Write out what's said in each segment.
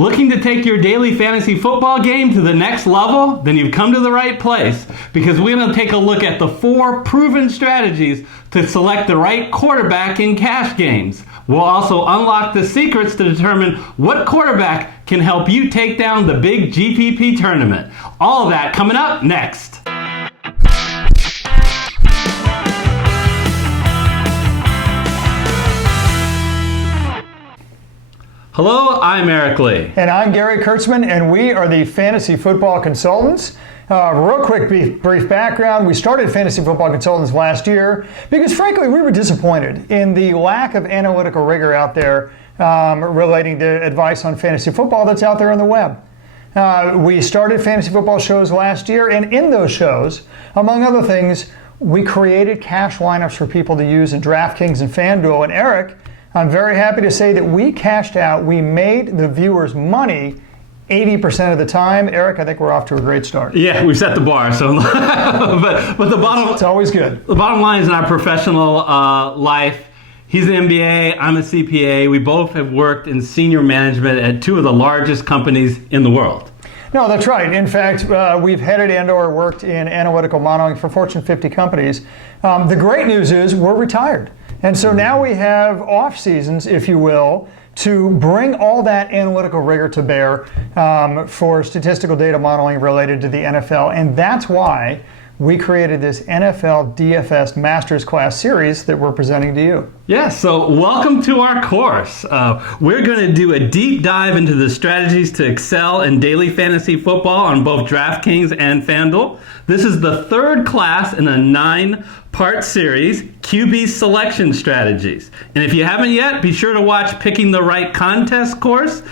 Looking to take your daily fantasy football game to the next level? Then you've come to the right place, because we're going to take a look at the 4 proven strategies to select the right quarterback in cash games. We'll also unlock the secrets to determine what quarterback can help you take down the big GPP tournament. All of that coming up next. Hello, I'm Eric Lee. And I'm Gary Kurtzman, and we are the Fantasy Football Consultants. Real quick brief background. We started Fantasy Football Consultants last year because, frankly, we were disappointed in the lack of analytical rigor out there relating to advice on fantasy football that's out there on the web. We started fantasy football shows last year, and in those shows, among other things, we created cash lineups for people to use in DraftKings and FanDuel. And Eric, I'm very happy to say that we cashed out. We made the viewers money 80% of the time. Eric, I think we're off to a great start. Yeah, we've set the bar. So, but the bottom, it's always good. The bottom line is, in our professional life, he's an MBA, I'm a CPA. We both have worked in senior management at 2 of the largest companies in the world. No, that's right. In fact, we've headed and/or worked in analytical modeling for Fortune 50 companies. The great news is we're retired. And so now we have off seasons, if you will, to bring all that analytical rigor to bear for statistical data modeling related to the NFL. And that's why we created this NFL DFS Masters Class series that we're presenting to you. Yeah, so welcome to our course. We're going to do a deep dive into the strategies to excel in daily fantasy football on both DraftKings and FanDuel. This is the 3rd class in a 9-part series, QB selection strategies. And if you haven't yet, be sure to watch Picking the Right Contest course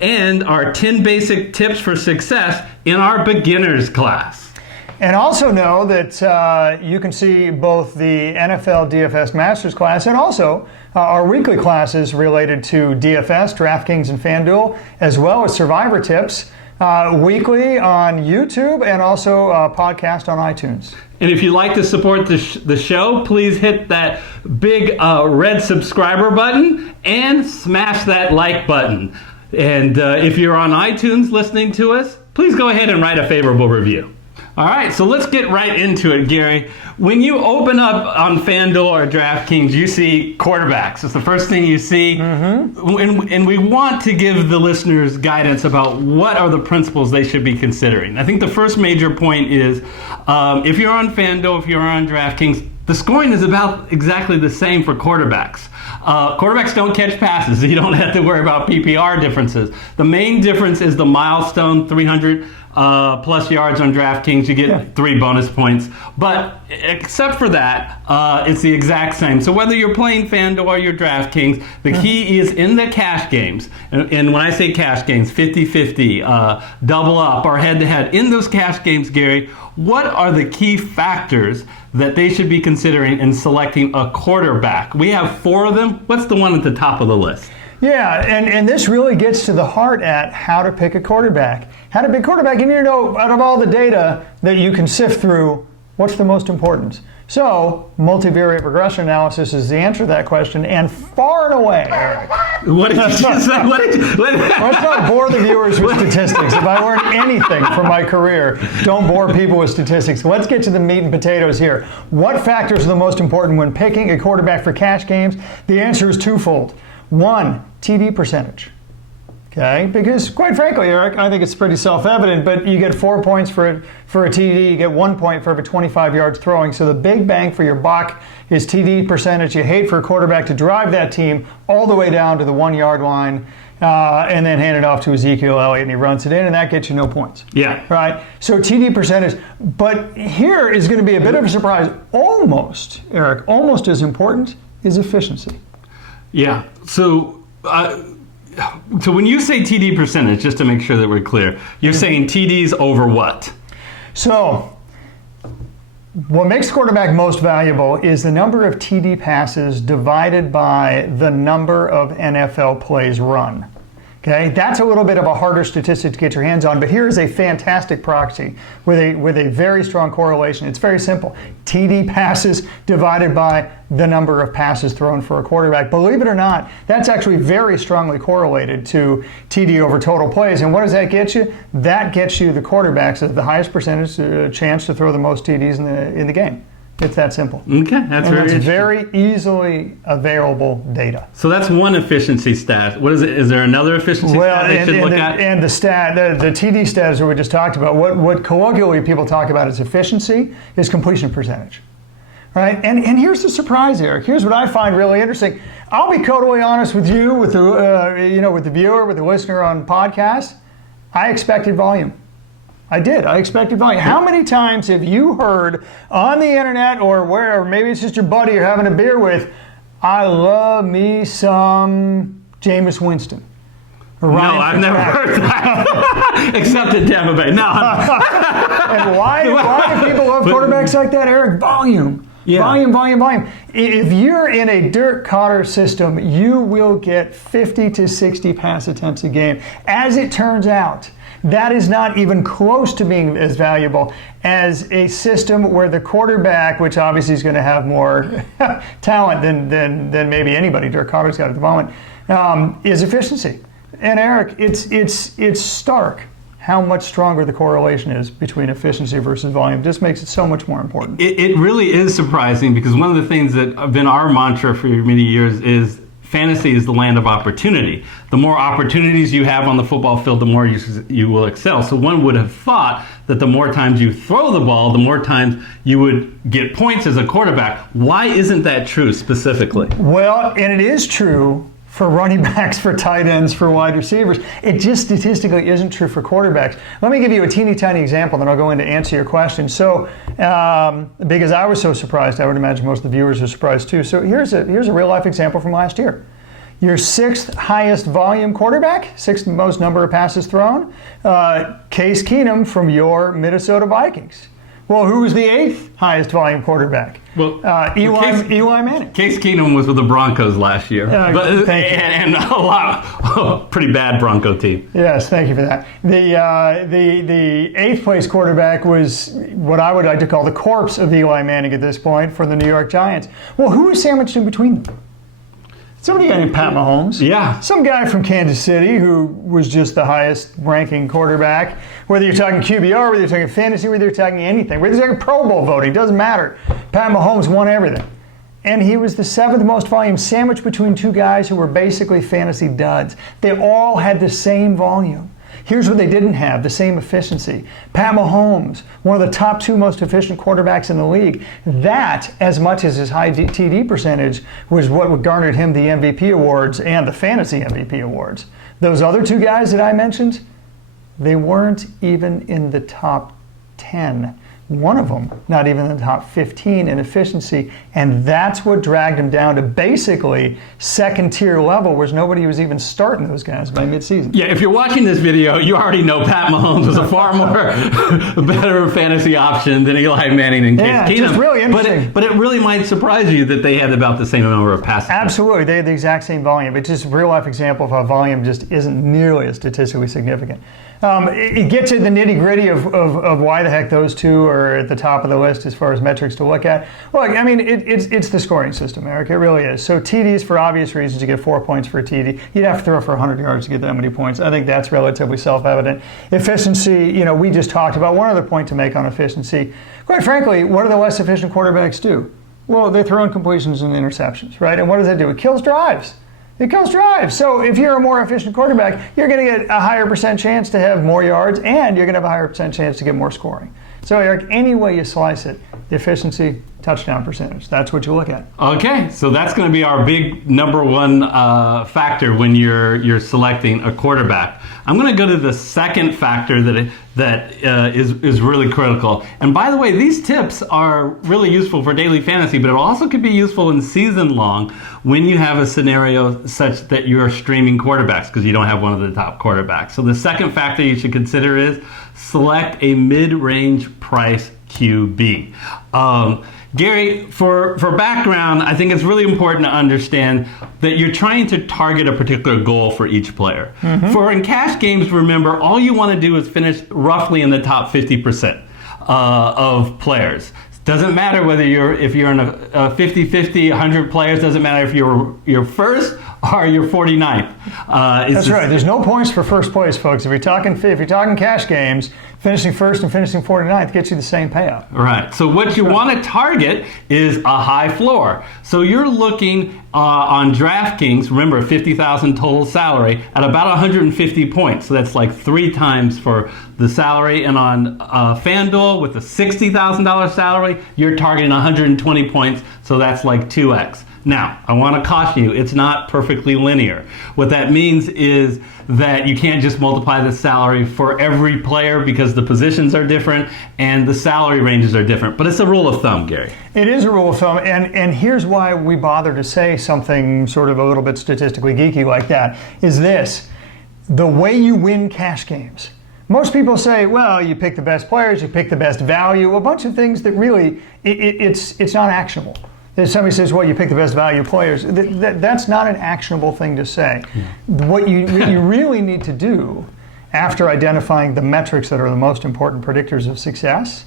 and our 10 basic tips for success in our beginners class. And also know that you can see both the NFL DFS Masters Class and also our weekly classes related to DFS, DraftKings, and FanDuel, as well as Survivor Tips, weekly on YouTube and also podcast on iTunes. And if you'd like to support the show, please hit that big red subscriber button and smash that like button. And if you're on iTunes listening to us, please go ahead and write a favorable review. All right, so let's get right into it, Gary. When you open up on FanDuel or DraftKings, you see quarterbacks. It's the first thing you see. Mm-hmm. And we want to give the listeners guidance about what are the principles they should be considering. I think the first major point is if you're on FanDuel, if you're on DraftKings, the scoring is about exactly the same for quarterbacks. Quarterbacks don't catch passes, so you don't have to worry about PPR differences. The main difference is the milestone 300 plus yards on DraftKings. You get 3 bonus points. But except for that, it's the exact same. So whether you're playing FanDuel or your DraftKings, the key is in the cash games. And when I say cash games, 50-50, double up, or head-to-head. In those cash games, Gary, what are the key factors that they should be considering in selecting a quarterback? We have 4 of them. What's the one at the top of the list? Yeah, and this really gets to the heart at how to pick a quarterback. How to pick a quarterback, you need to know, out of all the data that you can sift through, what's the most important? So, multivariate regression analysis is the answer to that question, and far and away, Eric. What did you just say? Let's not bore the viewers with statistics. If I learned anything from my career, don't bore people with statistics. Let's get to the meat and potatoes here. What factors are the most important when picking a quarterback for cash games? The answer is twofold. 1, TD percentage. Okay, because quite frankly, Eric, I think it's pretty self-evident, but you get 4 points for a TD, you get 1 point for every 25 yards throwing. So the big bang for your buck is TD percentage. You hate for a quarterback to drive that team all the way down to the 1-yard line and then hand it off to Ezekiel Elliott and he runs it in, and that gets you no points. Yeah. Right? So TD percentage. But here is going to be a bit of a surprise. Almost, Eric, almost as important is efficiency. Yeah. So when you say TD percentage, just to make sure that we're clear, you're saying TDs over what? So what makes quarterback most valuable is the number of TD passes divided by the number of NFL plays run. Okay, that's a little bit of a harder statistic to get your hands on, but here is a fantastic proxy with a very strong correlation. It's very simple. TD passes divided by the number of passes thrown for a quarterback. Believe it or not, that's actually very strongly correlated to TD over total plays. And what does that get you? That gets you the quarterbacks that have the highest percentage chance to throw the most TDs in the game. It's that simple. Okay, that's very easily available data. So that's one efficiency stat. What is it? Is there another efficiency stat they should look at? And the TD stat is what we just talked about. What colloquially people talk about as efficiency is completion percentage. Right? And here's the surprise, Eric. Here's what I find really interesting. I'll be totally honest with you, with the viewer, with the listener on podcast. I expected volume. I did. I expected volume. How many times have you heard on the internet or wherever, maybe it's just your buddy you're having a beer with, I love me some Jameis Winston? No, I've never heard that. Except in Tampa Bay. No. And why do people love quarterbacks like that, Eric? Volume. Yeah. Volume. If you're in a Dirk Cotter system, you will get 50 to 60 pass attempts a game. As it turns out, that is not even close to being as valuable as a system where the quarterback, which obviously is going to have more talent than maybe anybody Dirk Cotter's got at the moment, is efficiency. And Eric, it's stark how much stronger the correlation is between efficiency versus volume. It just makes it so much more important. It really is surprising because one of the things that have been our mantra for many years is fantasy is the land of opportunity. The more opportunities you have on the football field, the more you will excel. So one would have thought that the more times you throw the ball, the more times you would get points as a quarterback. Why isn't that true specifically? Well, and it is true for running backs, for tight ends, for wide receivers. It just statistically isn't true for quarterbacks. Let me give you a teeny tiny example, then I'll go in to answer your question. So, because I was so surprised, I would imagine most of the viewers are surprised too. So here's a real life example from last year. Your sixth highest volume quarterback, sixth most number of passes thrown, Case Keenum from your Minnesota Vikings. Well, who was the eighth highest volume quarterback? Well, Eli Manning. Case Keenum was with the Broncos last year, and a pretty bad Bronco team. Yes, thank you for that. The eighth place quarterback was what I would like to call the corpse of Eli Manning at this point for the New York Giants. Well, who was sandwiched in between them? Somebody named Pat Mahomes. Yeah. Some guy from Kansas City who was just the highest ranking quarterback. Whether you're talking QBR, whether you're talking fantasy, whether you're talking anything, whether you're talking Pro Bowl voting, doesn't matter. Pat Mahomes won everything. And he was the seventh most volume, sandwiched between two guys who were basically fantasy duds. They all had the same volume. Here's what they didn't have, the same efficiency. Pat Mahomes, one of the top two most efficient quarterbacks in the league. That, as much as his high TD percentage, was what garnered him the MVP awards and the fantasy MVP awards. Those other two guys that I mentioned, they weren't even in the top 10. One of them, not even in the top 15 in efficiency, and that's what dragged him down to basically second-tier level, where nobody was even starting those guys by midseason. Yeah, if you're watching this video, you already know Pat Mahomes was a far more better fantasy option than Eli Manning and Case Keenum. Just really interesting. But it really might surprise you that they had about the same number of passes. Absolutely, they had the exact same volume. It's just a real-life example of how volume just isn't nearly as statistically significant. It gets to the nitty-gritty of why the heck those two are at the top of the list as far as metrics to look at. Look, I mean, it's the scoring system, Eric. It really is. So TDs, for obvious reasons, you get 4 points for a TD. You'd have to throw for 100 yards to get that many points. I think that's relatively self-evident. Efficiency, we just talked about. One other point to make on efficiency. Quite frankly, what do the less efficient quarterbacks do? Well, they throw incompletions and interceptions, right? And what does that do? It kills drives. It kills drives. So if you're a more efficient quarterback, you're going to get a higher percent chance to have more yards, and you're going to have a higher percent chance to get more scoring. So Eric, any way you slice it, the efficiency, touchdown percentage, that's what you look at. Okay, so that's going to be our big number one factor when you're selecting a quarterback. I'm going to go to the second factor that is really critical. And by the way, these tips are really useful for daily fantasy, but it also could be useful in season long when you have a scenario such that you are streaming quarterbacks because you don't have one of the top quarterbacks. So the second factor you should consider is select a mid-range price QB. Gary, for background, I think it's really important to understand that you're trying to target a particular goal for each player. For in cash games, remember, all you want to do is finish roughly in the top 50% of players. Doesn't matter whether if you're in a 50-50, 100 players, doesn't matter if you're first or you're 49th. That's right. There's no points for first place, folks. If you're talking cash games, finishing first and finishing 49th gets you the same payout. Right. So what you want to target is a high floor. So you're looking on DraftKings, remember, 50,000 total salary at about 150 points. So that's like 3 times for the salary. And on FanDuel with a $60,000 salary, you're targeting 120 points. So that's like 2x. Now, I want to caution you, it's not perfectly linear. What that means is that you can't just multiply the salary for every player because the positions are different and the salary ranges are different. But it's a rule of thumb, Gary. It is a rule of thumb, and here's why we bother to say something sort of a little bit statistically geeky like that, is this: the way you win cash games. Most people say, well, you pick the best players, you pick the best value, a bunch of things that really, it's not actionable. If somebody says, well, you pick the best value players, that's not an actionable thing to say. What you really need to do after identifying the metrics that are the most important predictors of success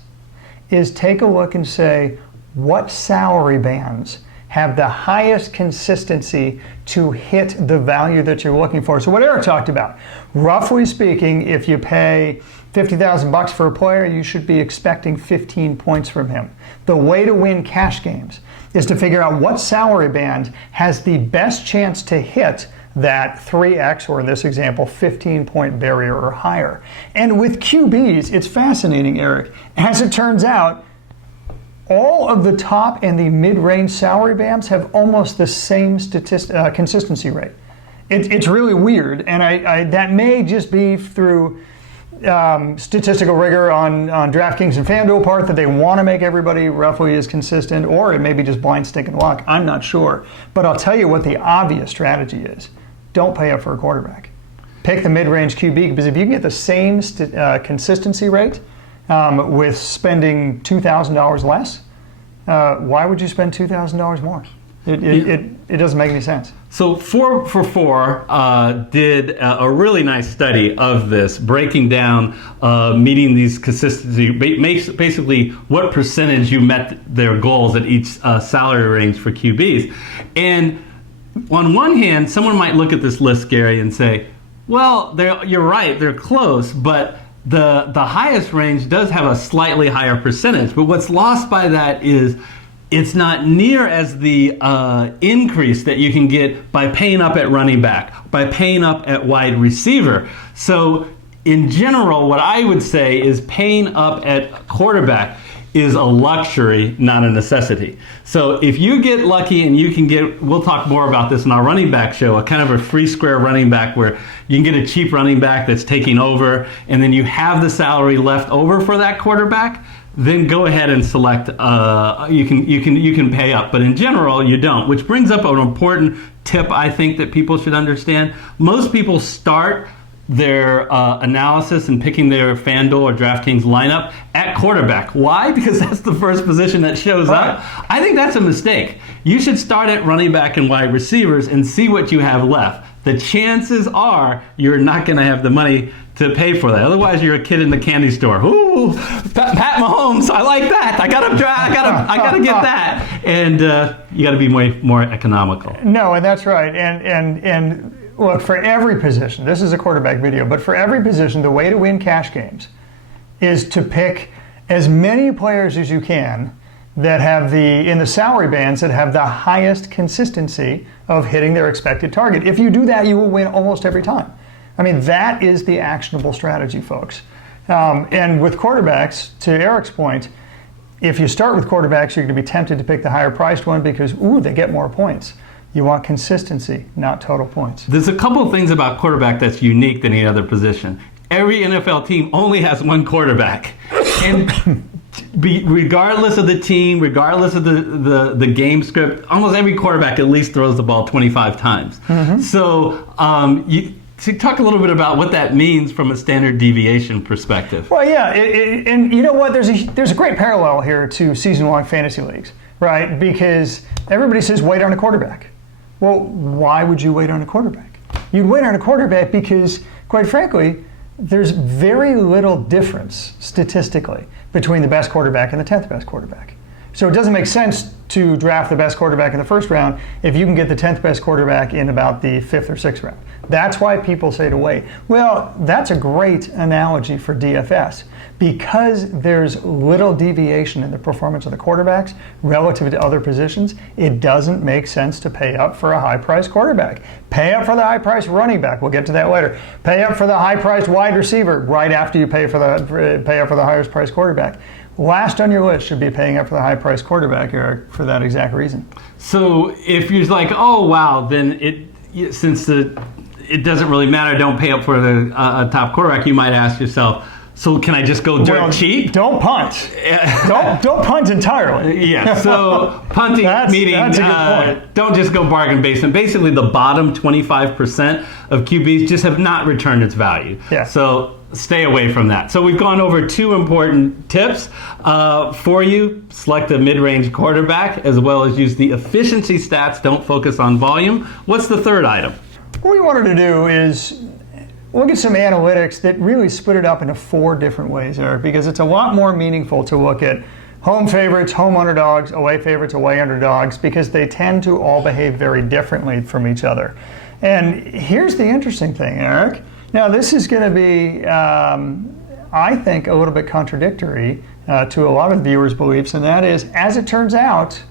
is take a look and say, what salary bands have the highest consistency to hit the value that you're looking for? So what Eric talked about, roughly speaking, if you pay $50,000 for a player, you should be expecting 15 points from him. The way to win cash games is to figure out what salary band has the best chance to hit that 3x, or in this example, 15-point barrier or higher. And with QBs, it's fascinating, Eric. As it turns out, all of the top and the mid-range salary bands have almost the same consistency rate. It's really weird, and that may just be through statistical rigor on DraftKings and FanDuel part, that they want to make everybody roughly as consistent, or it may be just blind stinking luck. I'm not sure. But I'll tell you what the obvious strategy is. Don't pay up for a quarterback. Pick the mid-range QB, because if you can get the same consistency rate with spending $2,000 less, why would you spend $2,000 more? It doesn't make any sense. So 4for4 did a really nice study of this, breaking down meeting these consistency, basically what percentage you met their goals at each salary range for QBs. And on one hand, someone might look at this list, Gary, and say, well, you're right, they're close, but the highest range does have a slightly higher percentage. But what's lost by that is it's not near as the increase that you can get by paying up at running back, by paying up at wide receiver. So in general, what I would say is paying up at quarterback is a luxury, not a necessity. So if you get lucky and you can get, we'll talk more about this in our running back show, a kind of a free square running back where you can get a cheap running back that's taking over, and then you have the salary left over for that quarterback, then go ahead and select, you can pay up. But in general, you don't, which brings up an important tip I think that people should understand. Most people start their analysis and picking their FanDuel or DraftKings lineup at quarterback. Why? Because that's the first position that shows up. I think that's a mistake. You should start at running back and wide receivers and see what you have left. The chances are you're not going to have the money to pay for that. Otherwise, you're a kid in the candy store. Ooh, Pat Mahomes, I like that. I gotta get that. And you got to be more economical. No, and that's right. And look, for every position, this is a quarterback video, but for every position, the way to win cash games is to pick as many players as you can that have in the salary bands that have the highest consistency of hitting their expected target. If you do that, you will win almost every time. I mean, that is the actionable strategy, folks. And with quarterbacks, to Eric's point, if you start with quarterbacks, you're going to be tempted to pick the higher priced one because, they get more points. You want consistency, not total points. There's a couple of things about quarterback that's unique than any other position. Every NFL team only has one quarterback. And regardless of the team, regardless of the game script, almost every quarterback at least throws the ball 25 times. Mm-hmm. So talk a little bit about what that means from a standard deviation perspective. Well, yeah, and you know what? There's a great parallel here to season-long fantasy leagues, right? Because everybody says wait on a quarterback. Well, why would you wait on a quarterback? You'd wait on a quarterback because, quite frankly, there's very little difference statistically between the best quarterback and the 10th best quarterback. So it doesn't make sense to draft the best quarterback in the first round if you can get the 10th best quarterback in about the 5th or 6th round. That's why people say to wait. Well, that's a great analogy for DFS. Because there's little deviation in the performance of the quarterbacks relative to other positions, it doesn't make sense to pay up for a high-priced quarterback. Pay up for the high-priced running back. We'll get to that later. Pay up for the high-priced wide receiver right after you pay up for the highest-priced quarterback. Last on your list should be paying up for the high-priced quarterback, Eric, for that exact reason. So if you're like, oh wow, then it doesn't really matter, don't pay up for the top quarterback, you might ask yourself, so can I just go dirt cheap? Don't punt. don't punt entirely. Yeah, so punting meaning that's a good point. Don't just go bargain basement. Basically, the bottom 25% of QBs just have not returned its value. Yeah. So stay away from that. So we've gone over 2 important tips for you. Select a mid-range quarterback as well as use the efficiency stats. Don't focus on volume. What's the third item? What we wanted to do is look at some analytics that really split it up into 4 different ways, Eric, because it's a lot more meaningful to look at home favorites, home underdogs, away favorites, away underdogs, because they tend to all behave very differently from each other. And here's the interesting thing, Eric. Now, this is going to be, I think, a little bit contradictory to a lot of viewers' beliefs, and that is, as it turns out,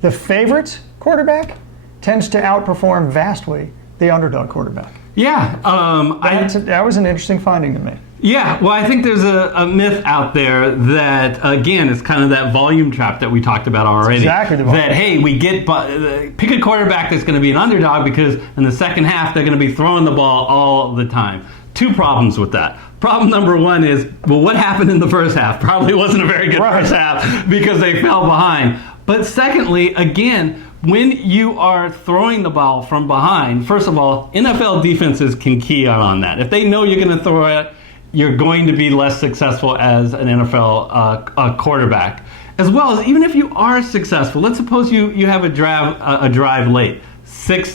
the favorite quarterback tends to outperform vastly the underdog quarterback. Yeah. That was an interesting finding to me. Yeah, well, I think there's a myth out there that, again, it's kind of that volume trap that we talked about already. Exactly the volume. That, hey, pick a quarterback that's going to be an underdog because in the second half they're going to be throwing the ball all the time. 2 problems with that. Problem number 1 is, well, what happened in the first half? Probably wasn't a very good first half because they fell behind. But secondly, again, when you are throwing the ball from behind, first of all, NFL defenses can key out on that. If they know you're going to throw it, you're going to be less successful as an NFL quarterback. As well as, even if you are successful, let's suppose you have a drive late, 6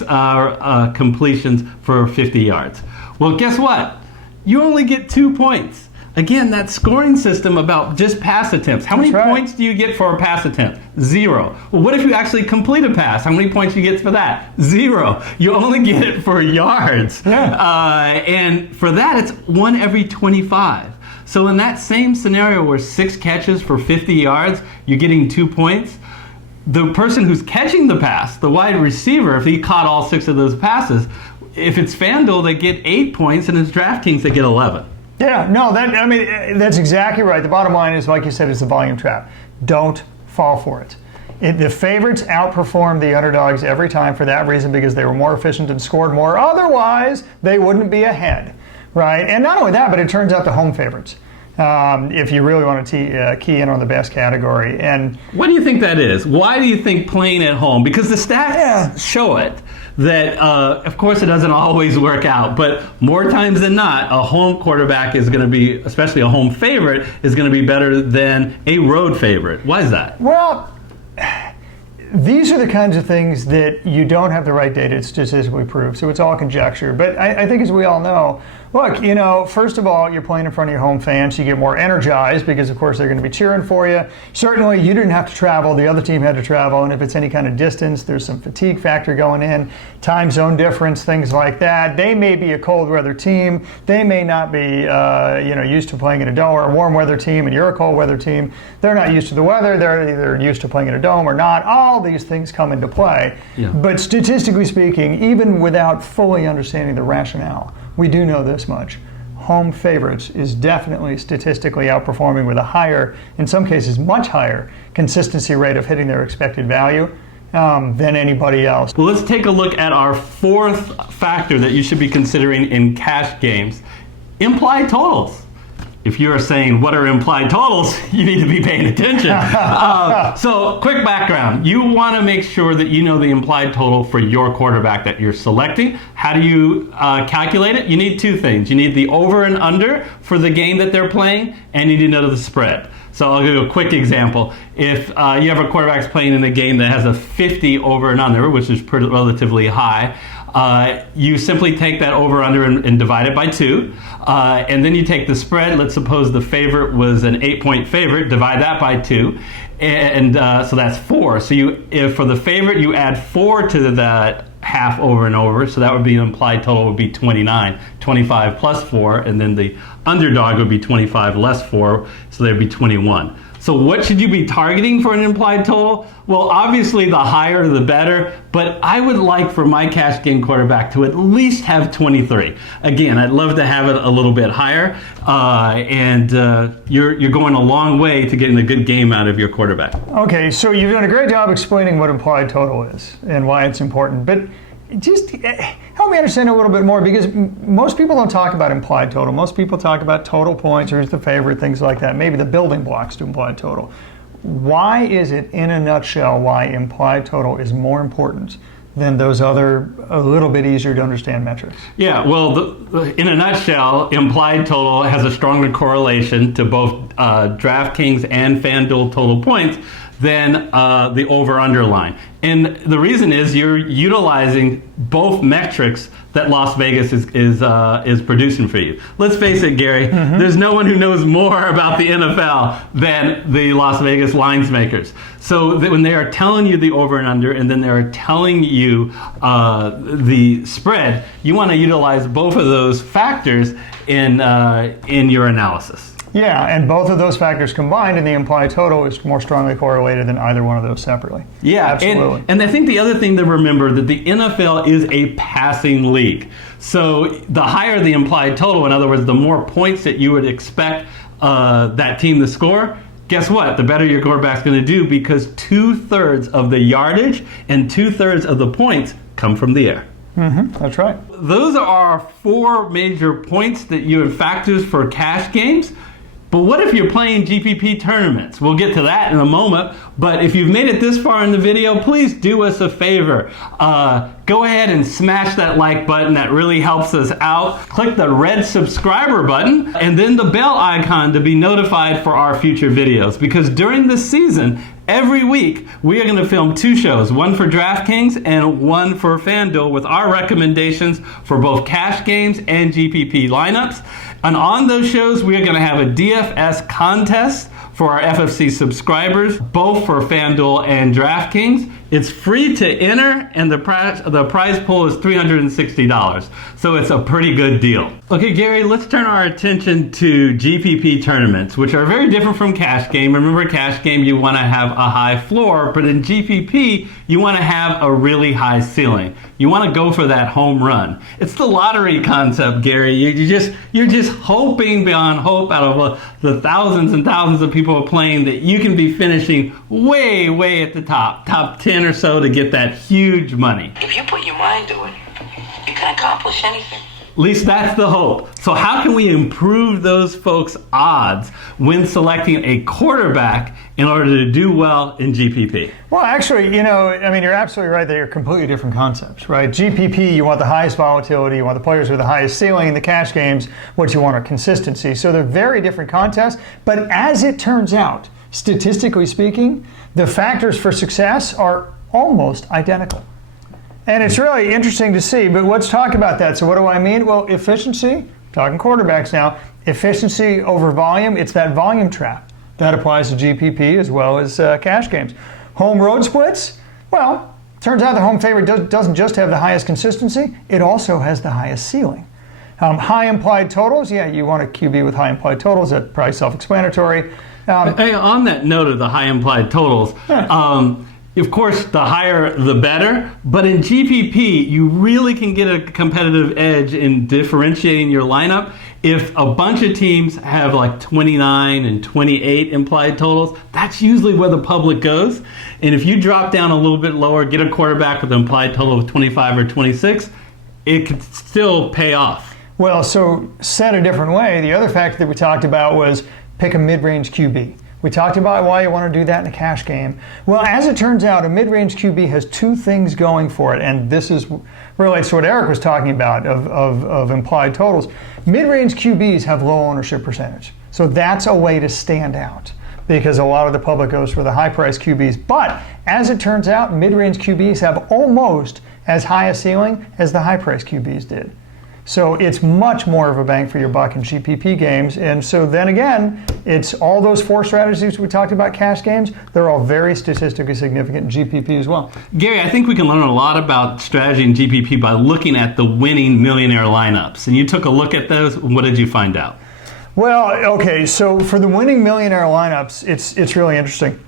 completions for 50 yards. Well, guess what? You only get 2 points. Again, that scoring system about just pass attempts. How many points do you get for a pass attempt? 0. Well, what if you actually complete a pass? How many points do you get for that? 0. You only get it for yards. Yeah. And for that, it's 1 every 25. So in that same scenario where 6 catches for 50 yards, you're getting 2 points. The person who's catching the pass, the wide receiver, if he caught all 6 of those passes, if it's FanDuel, they get 8 points, and if it's DraftKings, they get 11. Yeah, no, that's exactly right. The bottom line is, like you said, it's the volume trap. Don't fall for it. The favorites outperform the underdogs every time for that reason, because they were more efficient and scored more. Otherwise, they wouldn't be ahead, right? And not only that, but it turns out the home favorites, if you really want to key in on the best category. And what do you think that is? Why do you think playing at home? Because the stats show it. That, of course, it doesn't always work out, but more times than not, a home quarterback is going to be, especially a home favorite, is going to be better than a road favorite. Why is that? Well, these are the kinds of things that you don't have the right data to statistically prove, so it's all conjecture. But I think, as we all know, look, first of all, you're playing in front of your home fans, so you get more energized because, of course, they're going to be cheering for you. Certainly, you didn't have to travel. The other team had to travel, and if it's any kind of distance, there's some fatigue factor going in, time zone difference, things like that. They may be a cold weather team. They may not be, used to playing in a dome, or a warm weather team, and you're a cold weather team. They're not used to the weather. They're either used to playing in a dome or not. All these things come into play. Yeah. But statistically speaking, even without fully understanding the rationale, we do know this much. Home favorites is definitely statistically outperforming with a higher, in some cases much higher, consistency rate of hitting their expected value than anybody else. Well, let's take a look at our 4th factor that you should be considering in cash games. Implied totals. if you're saying what are implied totals, you need to be paying attention. So quick background. You want to make sure that you know the implied total for your quarterback that you're selecting. How do you calculate it? You need two things. You need the over and under for the game that they're playing, and you need to know the spread. So I'll give you a quick example. If you have a quarterback playing in a game that has a 50 over and under, which is relatively high, you simply take that over under and divide it by 2. And then you take the spread. Let's suppose the favorite was an 8-point favorite. Divide that by 2. And so that's 4. So if for the favorite, you add 4 to that half over and over. So that would be an implied total would be 29. 25 plus 4. And then the underdog would be 25 less 4. So there'd be 21. So what should you be targeting for an implied total? Well, obviously the higher the better, but I would like for my cash game quarterback to at least have 23. Again, I'd love to have it a little bit higher, and you're going a long way to getting a good game out of your quarterback. Okay, so you've done a great job explaining what implied total is and why it's important, but just help me understand a little bit more, because most people don't talk about implied total. Most people talk about total points, or who's the favorite, things like that. Maybe the building blocks to implied total. Why is it, in a nutshell, why implied total is more important than those other, a little bit easier to understand metrics? Yeah, well, in a nutshell, implied total has a stronger correlation to both DraftKings and FanDuel total points than the over-under line. And the reason is you're utilizing both metrics that Las Vegas is producing for you. Let's face it, Gary, there's no one who knows more about the NFL than the Las Vegas lines makers. So that when they are telling you the over and under, and then they're telling you the spread, you want to utilize both of those factors in your analysis. Yeah, and both of those factors combined in the implied total is more strongly correlated than either one of those separately. Yeah, absolutely. And I think the other thing to remember that the NFL is a passing league. So the higher the implied total, in other words, the more points that you would expect that team to score, guess what? The better your quarterback's going to do, because 2/3 of the yardage and 2/3 of the points come from the air. That's right. Those are our 4 major points that you have factors for cash games. But what if you're playing GPP tournaments? We'll get to that in a moment. But if you've made it this far in the video, please do us a favor. Go ahead and smash that like button. That really helps us out. Click the red subscriber button and then the bell icon to be notified for our future videos. Because during this season, every week, we are going to film 2 shows, one for DraftKings and one for FanDuel, with our recommendations for both cash games and GPP lineups. And on those shows, we are going to have a DFS contest for our FFC subscribers, both for FanDuel and DraftKings. It's free to enter, and the prize pool is $360. So it's a pretty good deal. Okay, Gary, let's turn our attention to GPP tournaments, which are very different from cash game. Remember, cash game, you want to have a high floor, but in GPP, you want to have a really high ceiling. You want to go for that home run. It's the lottery concept, Gary. You're just hoping beyond hope out of the thousands and thousands of people playing that you can be finishing way, way at the top 10 or so to get that huge money. If you put your mind to it, you can accomplish anything. At least that's the hope. So how can we improve those folks' odds when selecting a quarterback in order to do well in GPP? Well, actually, you're absolutely right. They are completely different concepts, right? GPP, you want the highest volatility, you want the players with the highest ceiling. In the cash games, what you want are consistency. So they're very different contests. But as it turns out, statistically speaking, the factors for success are almost identical. And it's really interesting to see, but let's talk about that. So what do I mean? Well, efficiency, talking quarterbacks now, efficiency over volume, it's that volume trap. That applies to GPP as well as cash games. Home road splits, well, turns out the home favorite doesn't just have the highest consistency, it also has the highest ceiling. High implied totals, yeah, you want a QB with high implied totals, that's probably self-explanatory. On that note of the high implied totals, of course, the higher the better, but in GPP, you really can get a competitive edge in differentiating your lineup if a bunch of teams have like 29 and 28 implied totals. That's usually where the public goes. And if you drop down a little bit lower, get a quarterback with an implied total of 25 or 26, it could still pay off. Well, so said a different way, the other factor that we talked about was pick a mid-range QB. We talked about why you want to do that in a cash game. Well, as it turns out, a mid-range QB has two things going for it, and this relates to what Eric was talking about of implied totals. Mid-range QBs have low ownership percentage, so that's a way to stand out because a lot of the public goes for the high-priced QBs. But as it turns out, mid-range QBs have almost as high a ceiling as the high-priced QBs did. So it's much more of a bang for your buck in GPP games. And so then again, it's all those four strategies we talked about, cash games, they're all very statistically significant in GPP as well. Gary, I think we can learn a lot about strategy in GPP by looking at the winning millionaire lineups. And you took a look at those. What did you find out? Well, okay, so for the winning millionaire lineups, it's really interesting.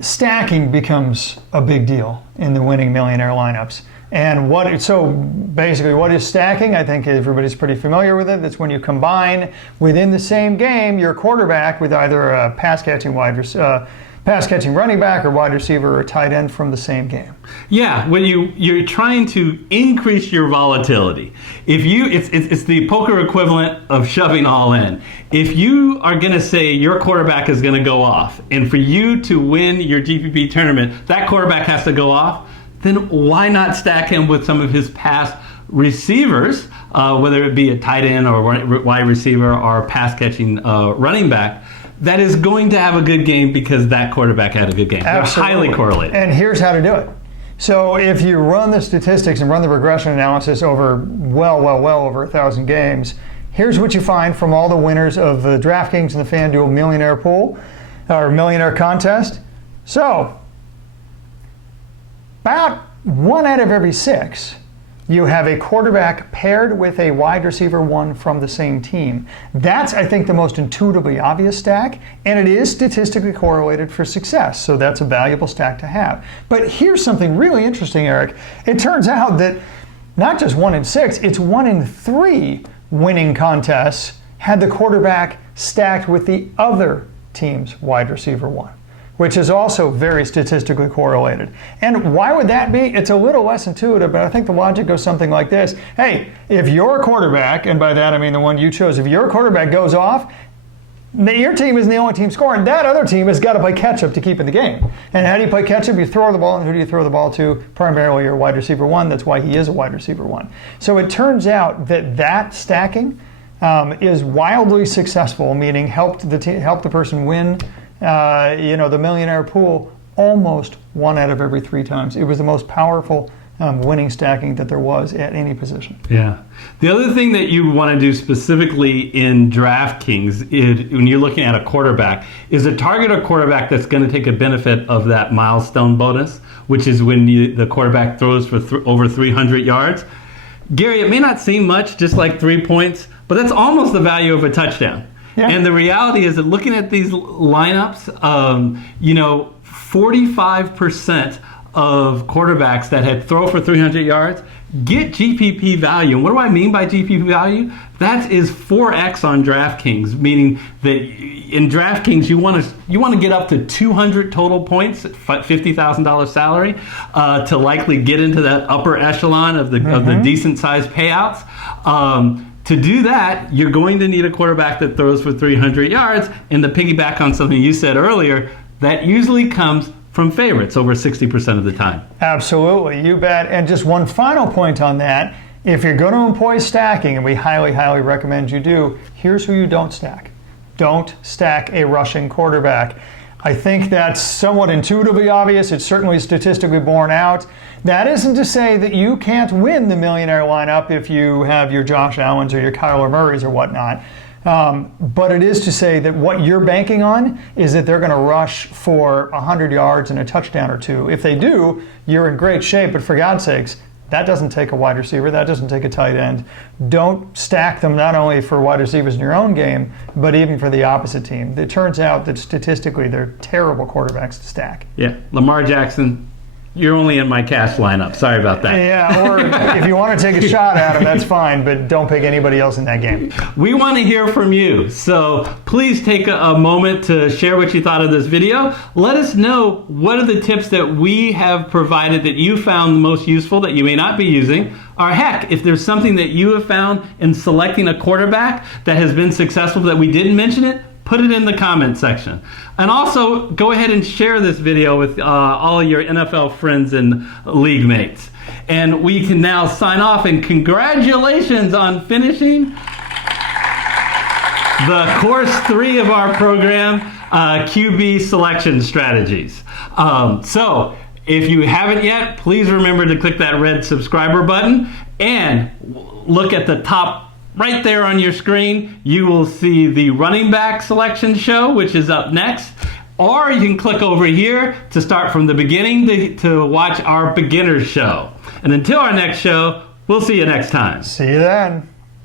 Stacking becomes a big deal in the winning millionaire lineups. And so basically what is stacking? I think everybody's pretty familiar with it. That's when you combine within the same game your quarterback with either a pass-catching running back or wide receiver or tight end from the same game. Yeah, when you're trying to increase your volatility. It's the poker equivalent of shoving all in. If you are going to say your quarterback is going to go off, and for you to win your GPP tournament, that quarterback has to go off, then why not stack him with some of his past receivers, whether it be a tight end or wide receiver or pass-catching running back, that is going to have a good game because that quarterback had a good game. Absolutely. They're highly correlated. And here's how to do it. So if you run the statistics and run the regression analysis over well over 1,000 games, here's what you find from all the winners of the DraftKings and the FanDuel Millionaire Pool, or Millionaire Contest. So about 1 out of every 6, you have a quarterback paired with a wide receiver 1 from the same team. That's, I think, the most intuitively obvious stack, and it is statistically correlated for success, so that's a valuable stack to have. But here's something really interesting, Eric. It turns out that not just 1 in 6, it's 1 in 3 winning contests had the quarterback stacked with the other team's wide receiver 1. Which is also very statistically correlated. And why would that be? It's a little less intuitive, but I think the logic goes something like this. Hey, if your quarterback, and by that I mean the one you chose, if your quarterback goes off, your team isn't the only team scoring. That other team has got to play catch-up to keep in the game. And how do you play catch-up? You throw the ball, and who do you throw the ball to? Primarily your wide receiver 1. That's why he is a wide receiver 1. So it turns out that stacking is wildly successful, meaning helped the person win the millionaire pool almost 1 out of every 3 times. It was the most powerful winning stacking that there was at any position. Yeah. The other thing that you want to do specifically in DraftKings when you're looking at a quarterback is to target a quarterback that's going to take a benefit of that milestone bonus, which is when the quarterback throws for over 300 yards. Gary, it may not seem much, just like 3 points, but that's almost the value of a touchdown. Yeah. And the reality is that looking at these lineups, 45% of quarterbacks that had throw for 300 yards get GPP value. And what do I mean by GPP value? That is 4x on DraftKings, meaning that in DraftKings you want to get up to 200 total points, $50,000 salary, to likely get into that upper echelon of the decent sized payouts. To do that, you're going to need a quarterback that throws for 300 yards. And to piggyback on something you said earlier, that usually comes from favorites over 60% of the time. Absolutely, you bet. And just one final point on that. If you're going to employ stacking, and we highly, highly recommend you do, here's who you don't stack. Don't stack a rushing quarterback. I think that's somewhat intuitively obvious. It's certainly statistically borne out. That isn't to say that you can't win the millionaire lineup if you have your Josh Allens or your Kyler Murrays or whatnot. But it is to say that what you're banking on is that they're going to rush for 100 yards and a touchdown or 2. If they do, you're in great shape. But for God's sakes, that doesn't take a wide receiver. That doesn't take a tight end. Don't stack them not only for wide receivers in your own game, but even for the opposite team. It turns out that statistically, they're terrible quarterbacks to stack. Yeah, Lamar Jackson, You're only in my cash lineup. Sorry about that. Yeah, or if you want to take a shot at him, that's fine, but don't pick anybody else in that game. We want to hear from you, so please take a moment to share what you thought of this video. Let us know what are the tips that we have provided that you found the most useful that you may not be using. Or heck, if there's something that you have found in selecting a quarterback that has been successful that we didn't mention it, put it in the comment section. And also, go ahead and share this video with all your NFL friends and league mates. And we can now sign off, and congratulations on finishing the course 3 of our program, QB selection strategies. So if you haven't yet, please remember to click that red subscriber button and look at the top right there on your screen. You will see the running back selection show, which is up next. Or you can click over here to start from the beginning to watch our beginners show. And until our next show, we'll see you next time. See you then.